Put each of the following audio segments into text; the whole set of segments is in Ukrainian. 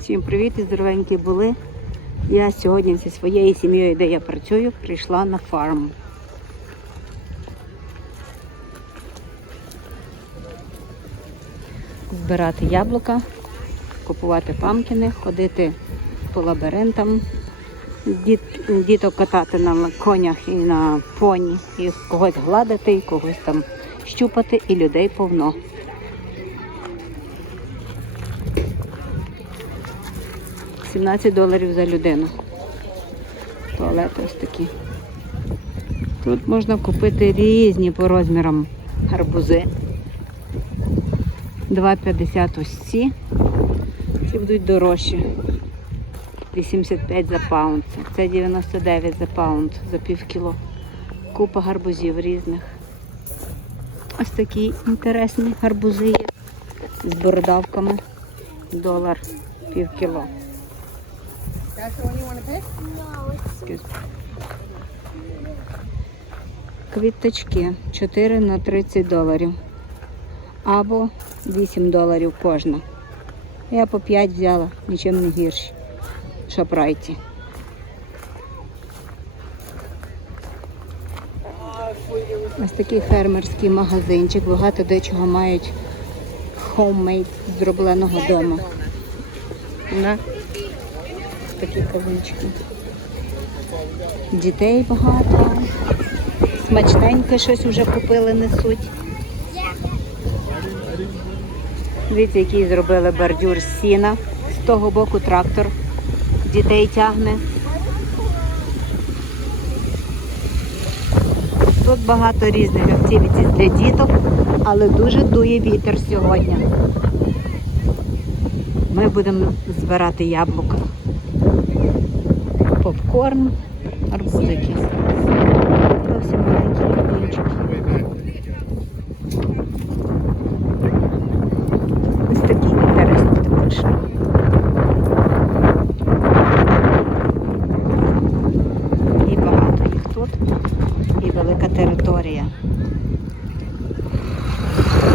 Всім привіт і здоровенькі були. Я сьогодні зі своєю сім'єю, де я працюю, прийшла на фарм. Збирати яблука, купувати памкіни, ходити по лабіринтам, діт, діток катати на конях і на поні, і когось гладити, і когось там щупати, і людей повно. – 17 доларів за людину. Туалети ось такі. Тут можна купити різні по розмірам гарбузи. 2,50 ось ці. Ці будуть дорожчі. 85 за паунд. Це 99 за паунд, за пів кіло. Купа гарбузів різних. Ось такі інтересні гарбузи є з бородавками. Долар пів кіло. That's the one you want to pick? Excuse me. Квіточки 4 на 30 доларів. Або 8 доларів кожна. Я по 5 взяла, нічим не гірші. Шопрайті. Ось такий фермерський магазинчик. Багато дечого мають homemade зробленого дому. Такі кавунчики. Дітей багато. Смачненьке щось вже купили, несуть. Дивіться, який зробили бордюр з сіна. З того боку трактор дітей тягне. Тут багато різних активітів для діток, але дуже дує вітер сьогодні. Ми будемо збирати яблука попкорн, арбузики. Зовсім маленькі кавунчики. Ось такі інтересні також. І багато їх тут, і велика територія.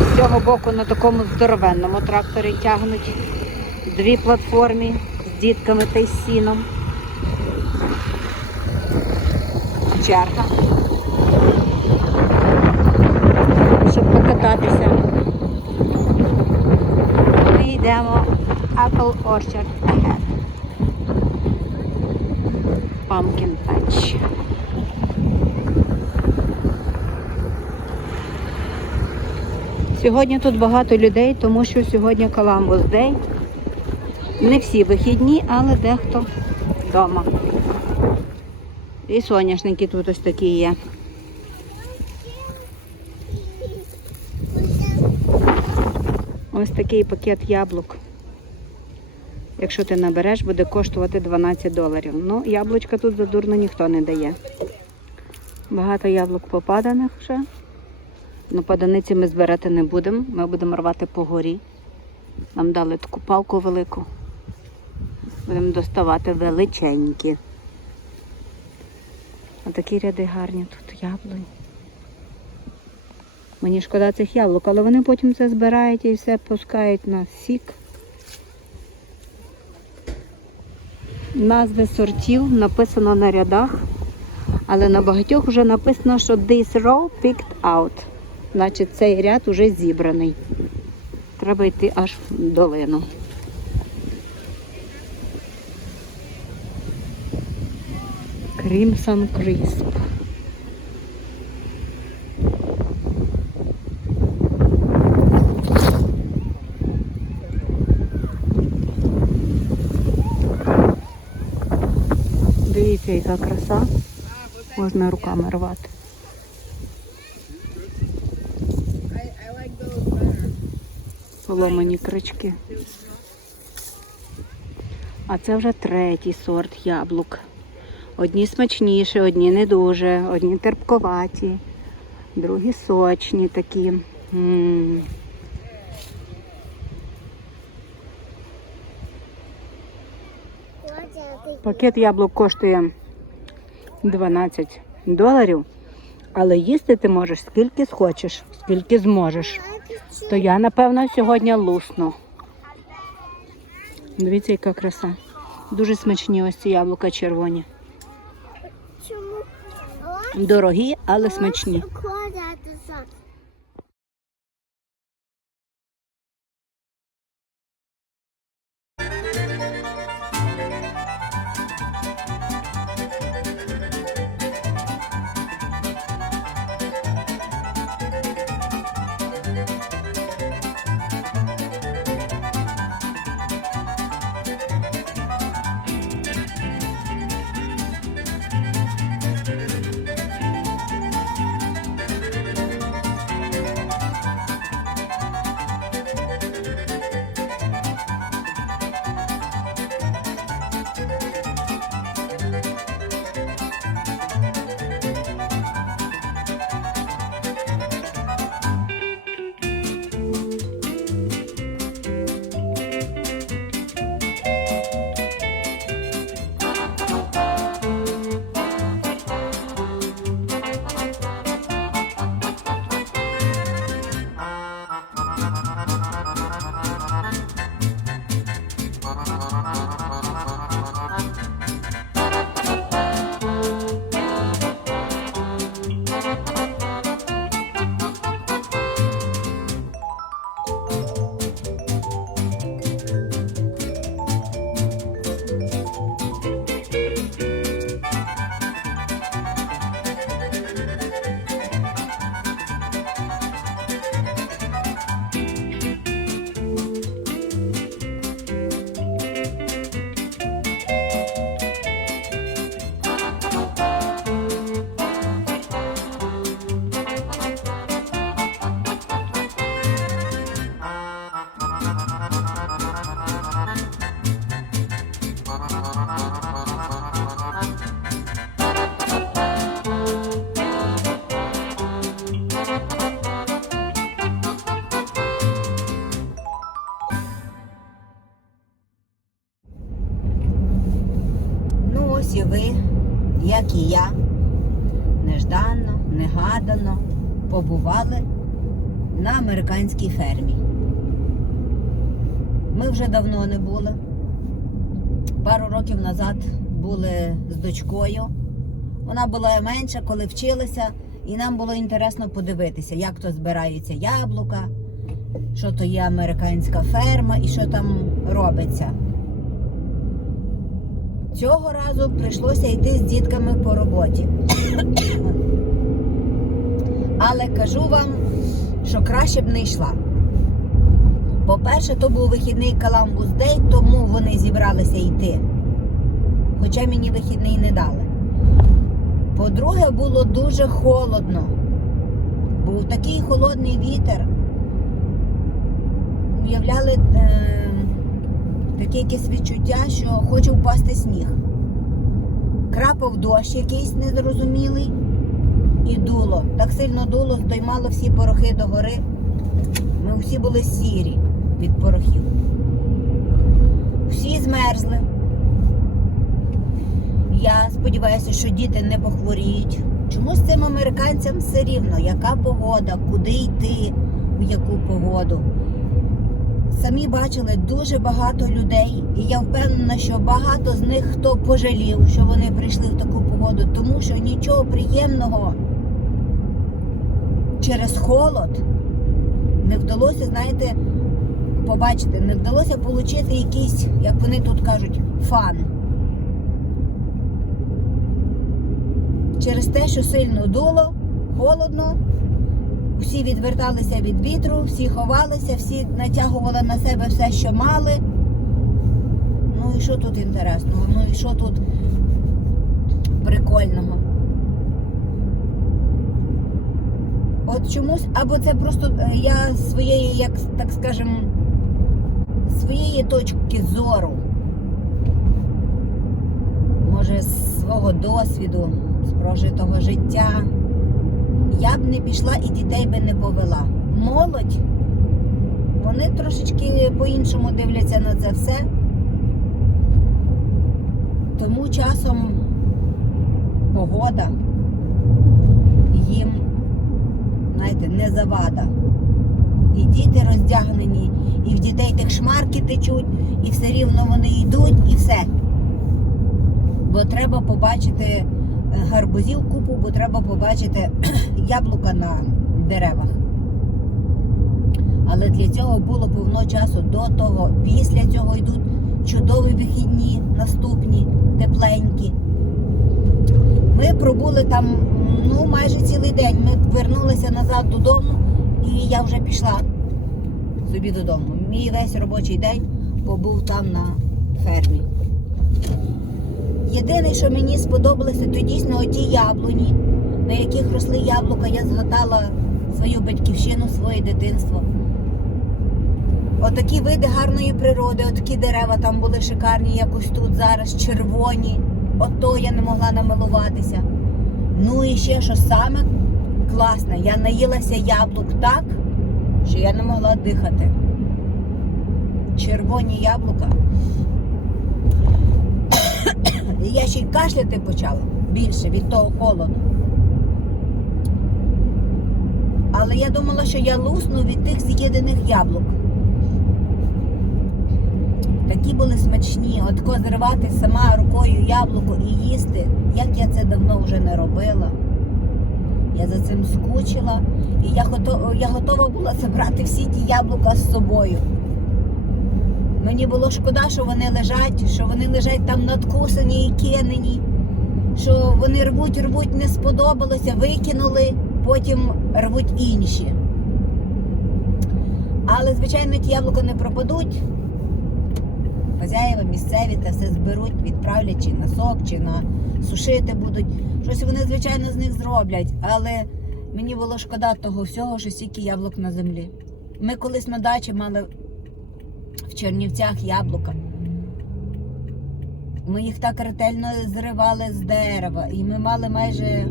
З цього боку на такому здоровенному тракторі тягнуть дві платформи з дітками та й сіном. Черга. Щоб покататися. Ми йдемо Apple Orchard Ahead. Pumpkin Patch. Сьогодні тут багато людей, тому що сьогодні Columbus Day. Не всі вихідні, але дехто вдома. І соняшники тут ось такі є. Ось такий пакет яблук. Якщо ти набереш, буде коштувати 12 доларів. Ну, яблучка тут задурно ніхто не дає. Багато яблук попаданих вже. Ну, паданиці ми збирати не будемо. Ми будемо рвати по горі. Нам дали таку палку велику. Будемо доставати величенькі. А такі ряди гарні тут яблунь. Мені шкода цих яблук, але вони потім це збирають і все пускають на сік. Назви сортів написано на рядах, але на багатьох вже написано, що this row picked out. Значить, цей ряд вже зібраний. Треба йти аж в долину. Crimson Crisp. Дивіться, яка краса. Можна руками рвати. Поломані крички. А це вже третій сорт яблук. Одні смачніші, одні не дуже, одні терпковаті, другі сочні такі. М. Пакет яблук коштує 12 доларів, але їсти ти можеш скільки схочеш, скільки зможеш. То я, напевно, сьогодні лусну. Дивіться, яка краса. Дуже смачні ось ці яблука червоні. Дорогі, але смачні. Ось і ви, як і я, нежданно, негадано побували на американській фермі. Ми вже давно не були. Пару років назад були з дочкою. Вона була менша, коли вчилися, і нам було інтересно подивитися, як то збираються яблука, що то є американська ферма і що там робиться. Цього разу прийшлося йти з дітками по роботі. Але кажу вам, що краще б не йшла. По-перше, то був вихідний Columbus Day, тому вони зібралися йти. Хоча мені вихідний не дали. По-друге, було дуже холодно. Був такий холодний вітер. Уявляли таке якесь відчуття, що хоче впасти сніг. Крапав дощ якийсь незрозумілий і дуло. Так сильно дуло, здоймало всі порохи догори. Ми всі були сірі від порохів. Всі змерзли. Я сподіваюся, що діти не похворіють. Чомусь цим американцям все рівно, яка погода, куди йти, в яку погоду. Самі бачили дуже багато людей, і я впевнена, що багато з них хто пожалів, що вони прийшли в таку погоду, тому що нічого приємного через холод не вдалося, знаєте, побачити, не вдалося отримати якийсь, як вони тут кажуть, фан. Через те, що сильно дуло, холодно, всі відверталися від вітру, всі ховалися, всі натягували на себе все, що мали. Ну і що тут інтересного? Ну і що тут прикольного? От чомусь, або це просто е, я своєї, як так скажем, своєї точки зору, може, з свого досвіду, з прожитого життя, я б не пішла і дітей би не повела. Молодь, вони трошечки по-іншому дивляться на це все. Тому часом погода їм, знаєте, не завада. І діти роздягнені, і в дітей тих шмарки течуть, і все рівно вони йдуть, і все. Бо треба побачити гарбузів купу, бо треба побачити яблука на деревах. Але для цього було повно часу до того. Після цього йдуть чудові вихідні, наступні, тепленькі. Ми пробули там ну, майже цілий день. Ми вернулися назад додому, і я вже пішла собі додому. Мій весь робочий день побув там на фермі. Єдине, що мені сподобалося, то дійсно оті яблуні, на яких росли яблука, я згадала свою батьківщину, своє дитинство. Отакі види гарної природи, отакі дерева там були шикарні, якось тут зараз червоні. Ото я не могла намилуватися. Ну і ще що саме класне, я наїлася яблук так, що я не могла дихати. Червоні яблука. І Я ще й кашляти почала більше від того холоду. Але я думала, що я лусну від тих з'їдених яблук. Такі були смачні. Отко зривати сама рукою яблуко і їсти, як я це давно вже не робила. Я за цим скучила, і я готова була забрати всі ті яблука з собою. Мені було шкода, що вони лежать, що вони лежать там надкусані і кинені, що вони рвуть, рвуть, не сподобалося, викинули, потім рвуть інші. Але, звичайно, ті яблука не пропадуть. Хазяїва місцеві та все зберуть, відправлять чи на сок, чи на сушити будуть. Щось вони, звичайно, з них зроблять, але мені було шкода того всього, що стільки яблук на землі. Ми колись на дачі мали в Чернівцях яблука. Ми їх так ретельно зривали з дерева, і ми мали майже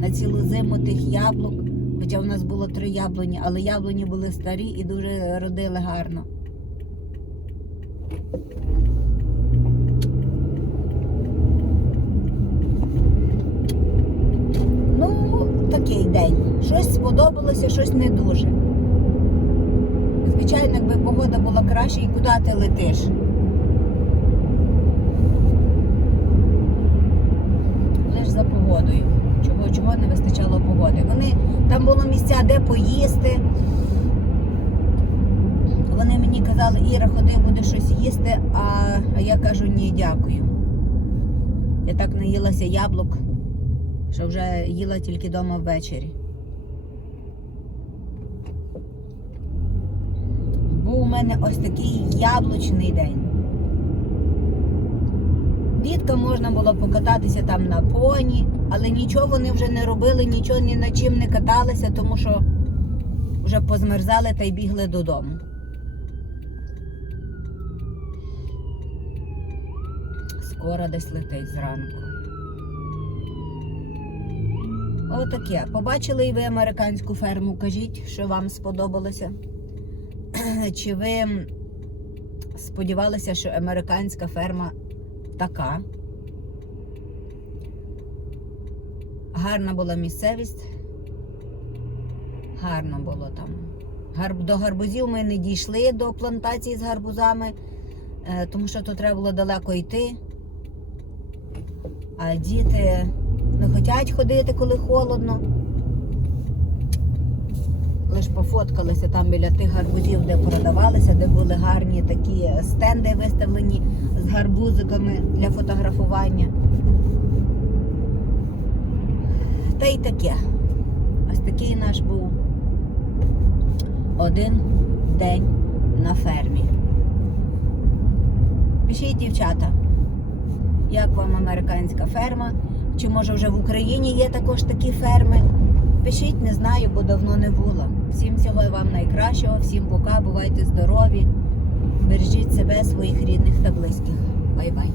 на цілу зиму тих яблук. Хоча в нас було три яблуні, але яблуні були старі і дуже родили гарно. Ну, такий день. Щось сподобалося, щось не дуже. Звичайно, якби погода була краща, і куди ти летиш? Лиш за погодою. Чого, чого не вистачало погоди. Вони там було місця, де поїсти. Вони мені казали, Іра, ходи, буде щось їсти, а, я кажу, ні, дякую. Я так наїлася яблук, що вже їла тільки вдома ввечері. Був у мене ось такий яблучний день. Діткам можна було покататися там на поні, але нічого вони вже не робили, нічого ні на чим не каталися, тому що вже позмерзали та й бігли додому. Скоро десь летить зранку. Отаке. Побачили і ви американську ферму? Кажіть, що вам сподобалося? Чи ви сподівалися, що американська ферма така? Гарна була місцевість. Гарно було там. Гарб- До гарбузів ми не дійшли до плантації з гарбузами, е, тому що то треба було далеко йти. А діти не хочуть ходити, коли холодно. Лиш пофоткалися там біля тих гарбузів, де продавалися, де були гарні такі стенди виставлені з гарбузиками для фотографування. Та й таке. Ось такий наш був один день на фермі. Пишіть, дівчата, як вам американська ферма? Чи може вже в Україні є також такі ферми? Пишіть, не знаю, бо давно не було. Всім всього вам найкращого, всім пока, бувайте здорові, бережіть себе, своїх рідних та близьких. Бай-бай.